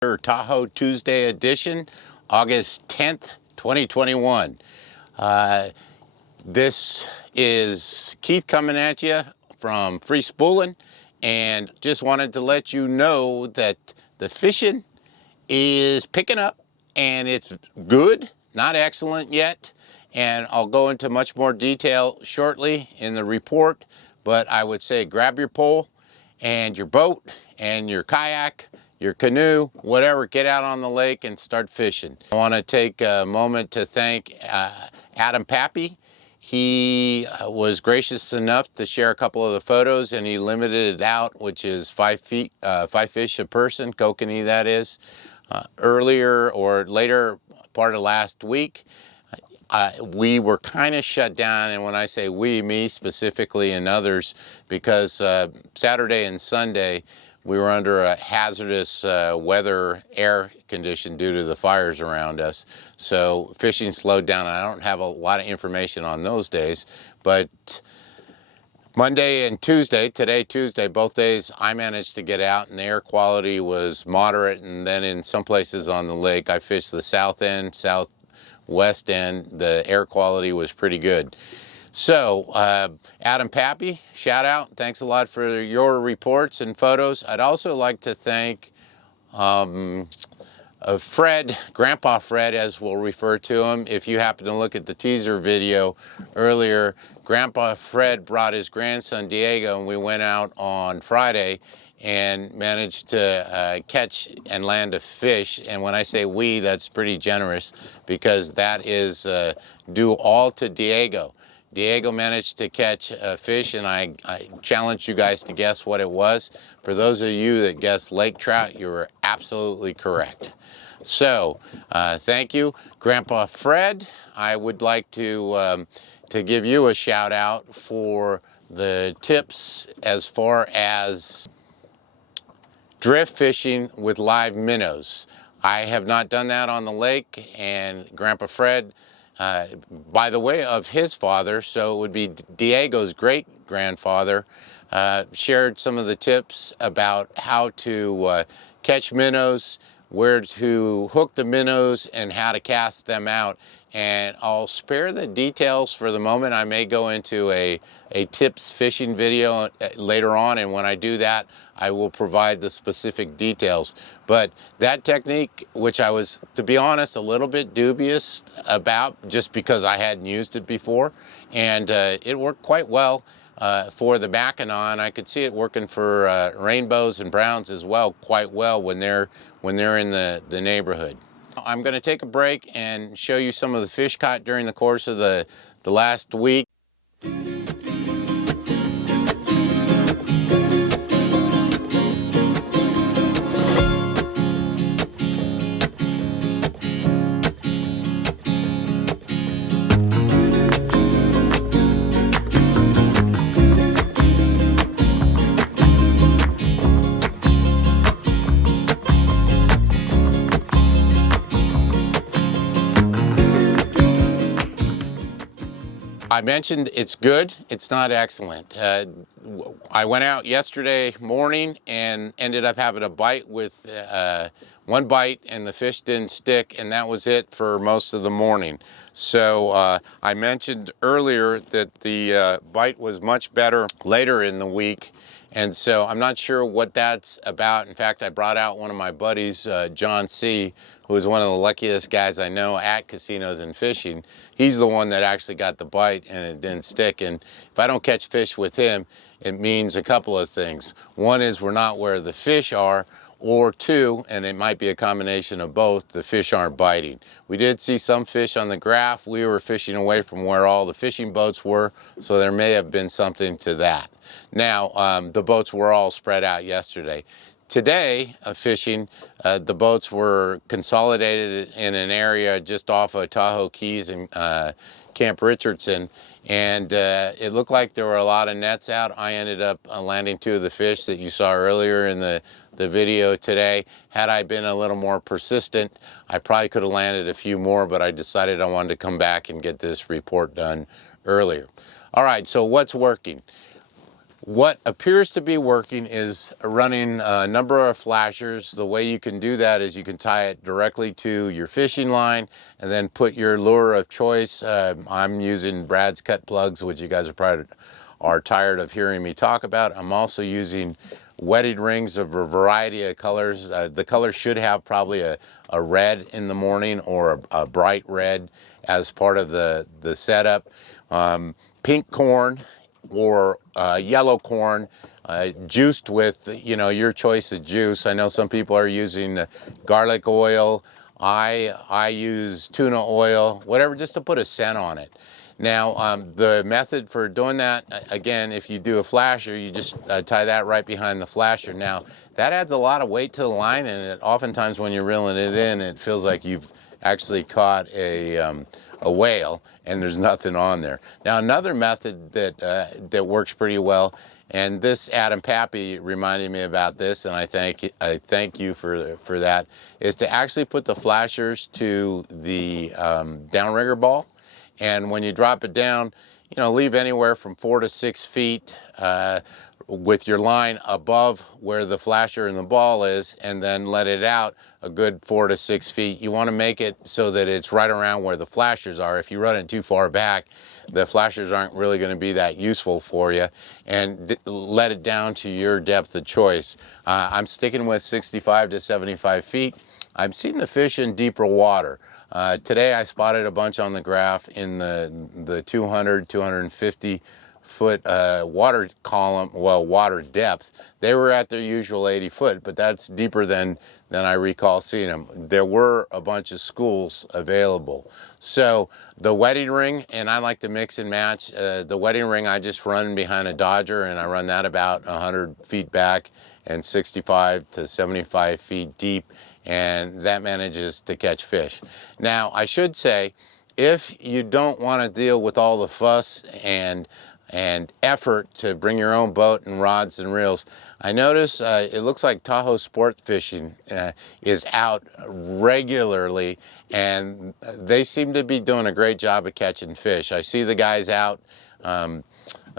Tahoe Tuesday edition, August 10th, 2021. This is Keith coming at you from Free Spooling, and just wanted to let you know that the fishing is picking up and it's good, not excellent yet. And I'll go into much more detail shortly in the report, but I would say grab your pole and your boat and your kayak, your canoe, whatever, get out on the lake and start fishing. I want to take a moment to thank Adam Pappy. He was gracious enough to share a couple of the photos, and he limited it out, which is 5 fish a person, kokanee that is. Earlier or later part of last week, we were kind of shut down, and when I say we, me specifically and others, because Saturday and Sunday we were under a hazardous weather air condition due to the fires around us. So fishing slowed down. I don't have a lot of information on those days, but Monday and Tuesday, today Tuesday, both days I managed to get out and the air quality was moderate, and then in some places on the lake, I fished the south end, southwest end, the air quality was pretty good. So, Adam Pappy, shout out. Thanks a lot for your reports and photos. I'd also like to thank Fred, Grandpa Fred, as we'll refer to him. If you happen to look at the teaser video earlier, Grandpa Fred brought his grandson Diego, and we went out on Friday and managed to catch and land a fish. And when I say we, that's pretty generous, because that is due all to Diego. Diego managed to catch a fish, and I challenge you guys to guess what it was. For those of you that guessed lake trout, you were absolutely correct. So, thank you, Grandpa Fred. I would like to give you a shout out for the tips as far as drift fishing with live minnows. I have not done that on the lake, and Grandpa Fred, by the way of his father, so it would be Diego's great-grandfather, shared some of the tips about how to catch minnows, where to hook the minnows, and how to cast them out. And I'll spare the details for the moment. I may go into a tips fishing video later on, and when I do that, I will provide the specific details. But that technique, which I was, to be honest, a little bit dubious about just because I hadn't used it before, and it worked quite well for the Mackinaw, and I could see it working for rainbows and browns as well quite well when they're in the neighborhood. I'm going to take a break and show you some of the fish caught during the course of the last week. I mentioned it's good, it's not excellent. I went out yesterday morning and ended up having a bite with one bite, and the fish didn't stick, and that was it for most of the morning. So I mentioned earlier that the bite was much better later in the week, and so I'm not sure what that's about. In fact, I brought out one of my buddies, John C., who is one of the luckiest guys I know at casinos and fishing. He's the one that actually got the bite and it didn't stick. And if I don't catch fish with him, it means a couple of things. One is we're not where the fish are, or two, and it might be a combination of both, the fish aren't biting. We did see some fish on the graph. We were fishing away from where all the fishing boats were, so there may have been something to that. Now, the boats were all spread out yesterday. Today, fishing, the boats were consolidated in an area just off of Tahoe Keys and Camp Richardson, and it looked like there were a lot of nets out. I ended up landing 2 of the fish that you saw earlier in the video today. Had I been a little more persistent, I probably could have landed a few more, but I decided I wanted to come back and get this report done earlier. All right, so what's working? What appears to be working is running a number of flashers. The way you can do that is you can tie it directly to your fishing line and then put your lure of choice. I'm using Brad's cut plugs, which you guys are probably tired of hearing me talk about. I'm also using wetted rings of a variety of colors. The color should have probably a red in the morning or a bright red as part of the setup. Pink corn or yellow corn, juiced with, you know, your choice of juice. I know some people are using garlic oil. I use tuna oil, whatever, just to put a scent on it. Now, the method for doing that, again, if you do a flasher, you just tie that right behind the flasher. Now, that adds a lot of weight to the line, and oftentimes when you're reeling it in, it feels like you've actually caught a whale and there's nothing on there. Now, another method that works pretty well, and this Adam Pappy reminded me about this, and I thank you for that, is to actually put the flashers to the downrigger ball. And when you drop it down, you know, leave anywhere from 4 to 6 feet with your line above where the flasher and the ball is, and then let it out a good 4 to 6 feet. You want to make it so that it's right around where the flashers are. If you run it too far back, the flashers aren't really going to be that useful for you, and let it down to your depth of choice. I'm sticking with 65 to 75 feet. I've seen the fish in deeper water. Today I spotted a bunch on the graph in the 200, 250 foot water column, well, water depth. They were at their usual 80 foot, but that's deeper than I recall seeing them. There were a bunch of schools available. So the wetting ring, and I like to mix and match. The wetting ring I just run behind a Dodger, and I run that about 100 feet back and 65 to 75 feet deep, and that manages to catch fish. Now, I should say, if you don't want to deal with all the fuss and effort to bring your own boat and rods and reels, I notice it looks like Tahoe Sport Fishing is out regularly, and they seem to be doing a great job of catching fish. I see the guys out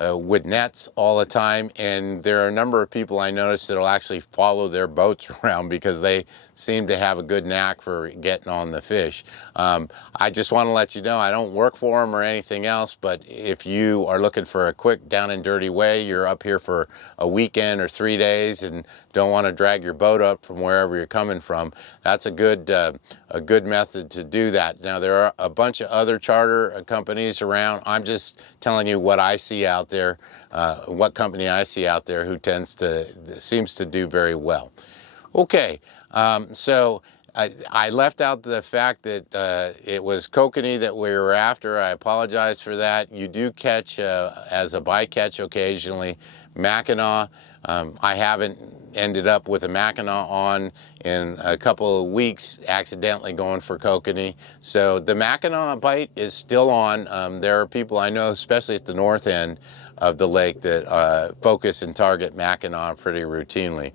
with nets all the time, and there are a number of people I noticed that'll actually follow their boats around because they seem to have a good knack for getting on the fish. I just want to let you know I don't work for them or anything else, but if you are looking for a quick down and dirty way, you're up here for a weekend or 3 days and don't want to drag your boat up from wherever you're coming from, that's a good method to do that. Now, there are a bunch of other charter companies around. I'm just telling you what I see out there, what company I see out there who seems to do very well. Okay, so I left out the fact that it was kokanee that we were after. I apologize for that. You do catch, as a bycatch occasionally, Mackinaw. I haven't ended up with a Mackinaw on in a couple of weeks, accidentally going for kokanee. So the Mackinaw bite is still on. There are people I know, especially at the north end of the lake, that focus and target Mackinaw pretty routinely.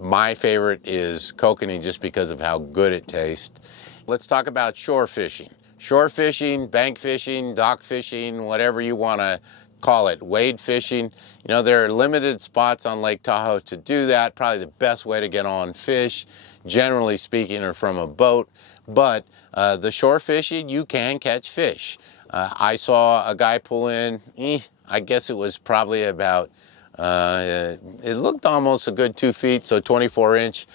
My favorite is kokanee just because of how good it tastes. Let's talk about shore fishing. Shore fishing, bank fishing, dock fishing, whatever you want to call it, wade fishing. You know, there are limited spots on Lake Tahoe to do that. Probably the best way to get on fish, generally speaking, are from a boat. But the shore fishing, you can catch fish. I saw a guy pull in, I guess it was probably about, it looked almost a good 2 feet, so 24-inch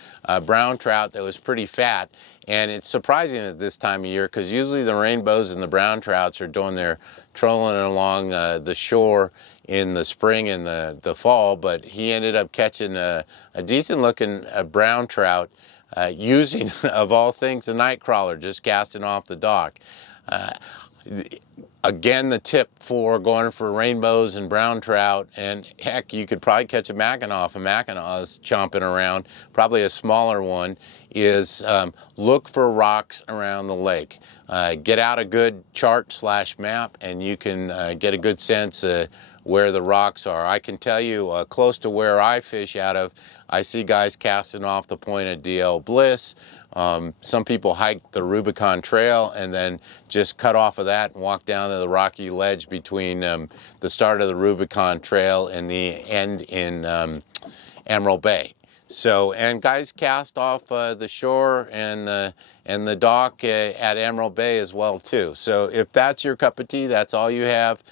brown trout that was pretty fat. And it's surprising at this time of year because usually the rainbows and the brown trouts are doing their trolling along the shore in the spring and the fall, but he ended up catching a decent looking brown trout using, of all things, a night crawler, just casting off the dock. Again, the tip for going for rainbows and brown trout, and heck, you could probably catch a Mackinaw if a Mackinaw is chomping around, probably a smaller one, is look for rocks around the lake. Get out a good chart/map and you can get a good sense where the rocks are. I can tell you, close to where I fish out of, I see guys casting off the point of DL Bliss. Some people hike the Rubicon Trail and then just cut off of that and walk down to the rocky ledge between the start of the Rubicon Trail and the end in Emerald Bay. So, and guys cast off the shore and the dock at Emerald Bay as well too. So if that's your cup of tea, that's all you have,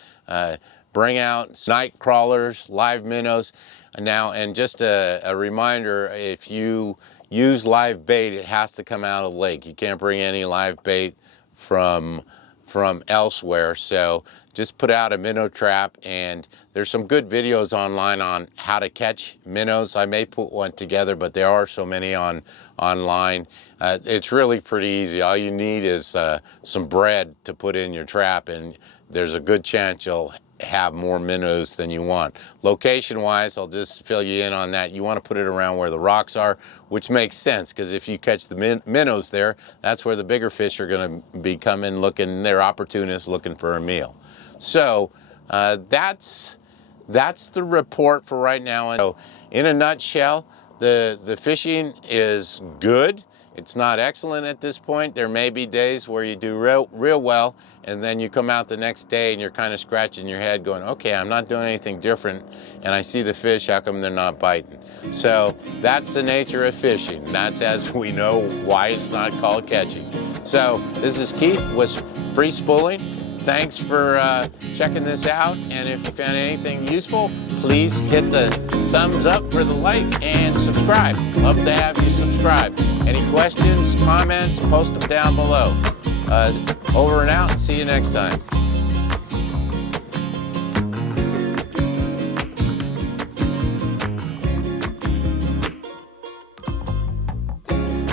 bring out night crawlers, live minnows. Now, and just a reminder, if you use live bait, it has to come out of the lake. You can't bring any live bait from elsewhere. So just put out a minnow trap, and there's some good videos online on how to catch minnows. I may put one together, but there are so many online. It's really pretty easy. All you need is some bread to put in your trap, and there's a good chance you'll have more minnows than you want. Location wise, I'll just fill you in on that. You want to put it around where the rocks are, which makes sense, because if you catch the minnows there, that's where the bigger fish are going to be coming looking. They're opportunists looking for a meal. So that's the report for right now. So in a nutshell, the fishing is good. It's not excellent at this point. There may be days where you do real well, and then you come out the next day and you're kind of scratching your head going, okay, I'm not doing anything different, and I see the fish, how come they're not biting? So that's the nature of fishing. That's, as we know, why it's not called catching. So this is Keith with Free Spooling. Thanks for checking this out, and if you found anything useful, please hit the thumbs up for the like and subscribe. Love to have you subscribe. Any questions, comments, post them down below. Over and out, and see you next time.